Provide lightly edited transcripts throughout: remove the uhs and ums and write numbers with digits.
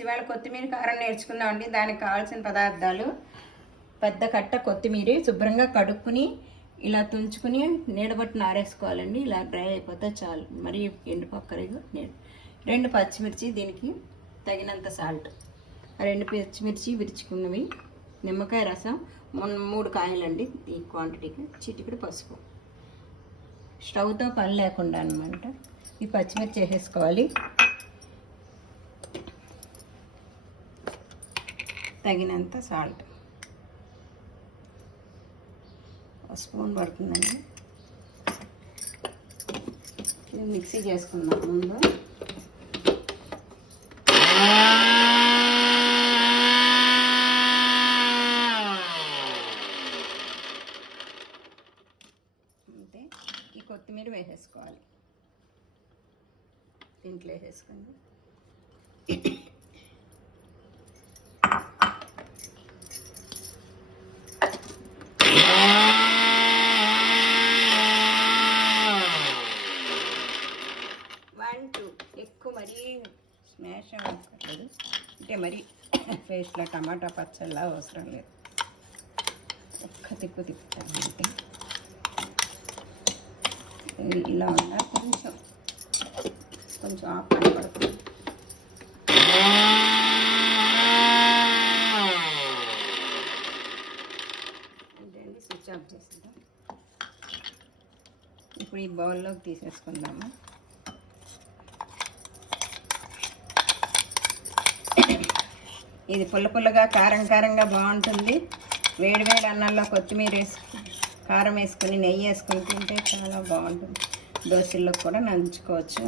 ఇవాళ కొత్తిమీర కారం నేర్చుకుందామండి. దానికి కావాల్సిన పదార్థాలు: పెద్ద కట్ట కొత్తిమీర శుభ్రంగా కడుక్కుని ఇలా తుంచుకుని నీడబట్టున ఆరేసుకోవాలండి. ఇలా డ్రై అయిపోతే చాలు, మరి ఎండుపక్కరిగా. 2 పచ్చిమిర్చి, దీనికి తగినంత సాల్ట్, 2 పచ్చిమిర్చి విరుచుకున్నవి, నిమ్మకాయ రసం 3 కాయలండి ఈ క్వాంటిటీకి, చిటికెడు పసుపు. స్టవ్తో పని లేకుండా అనమాట. ఈ పచ్చిమిర్చి వేసేసుకోవాలి. తగినంత సాల్ట్, 1 స్పూన్ పడుతుందండి. ఇది మిక్సీ చేసుకుందాం ముందు. అంతే. ఈ కొత్తిమీర వేసేసుకోవాలి, దీంట్లో వేసేసుకుంది. ఎక్కువ మరీ స్మాష్ అవ్వట్లేదు, అంటే మరీ పేస్ట్లో టమాటా పచ్చళ్ళ అవసరం లేదు. ఒక్క తిప్పుతాను అంటే ఇలా ఉందా, కొంచెం ఆఫ్ పడుతుంది. అండి, స్విచ్ ఆఫ్ చేసేద్దాం. ఇప్పుడు ఈ బౌల్లోకి తీసేసుకుందాము. ఇది పుల్లగా కారంగా బాగుంటుంది. వేడివేడి అన్నంలో కొత్తిమీర కారం వేసుకుని నెయ్యి వేసుకుని తింటే చాలా బాగుంటుంది. దోశల్లో కూడా నంచుకోవచ్చు,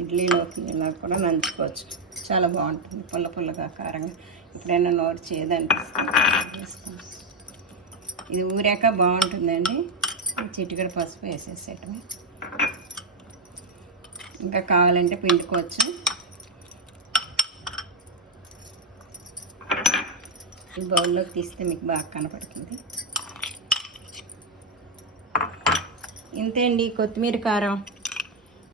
ఇడ్లీలోకి ఇలా కూడా నంచుకోవచ్చు. చాలా బాగుంటుంది పుల్లగా కారంగా. ఎప్పుడైనా నోరు చేదనిపిస్తుంది. ఇది ఊరాక బాగుంటుందండి. చిటికెడు పసుపు వేసేసేయటమే. ఇంకా కావాలంటే పిండుకోవచ్చు. ఈ బౌల్లోకి తీస్తే మీకు బాగా కనపడుతుంది. ఇంతే అండి కొత్తిమీర కారం.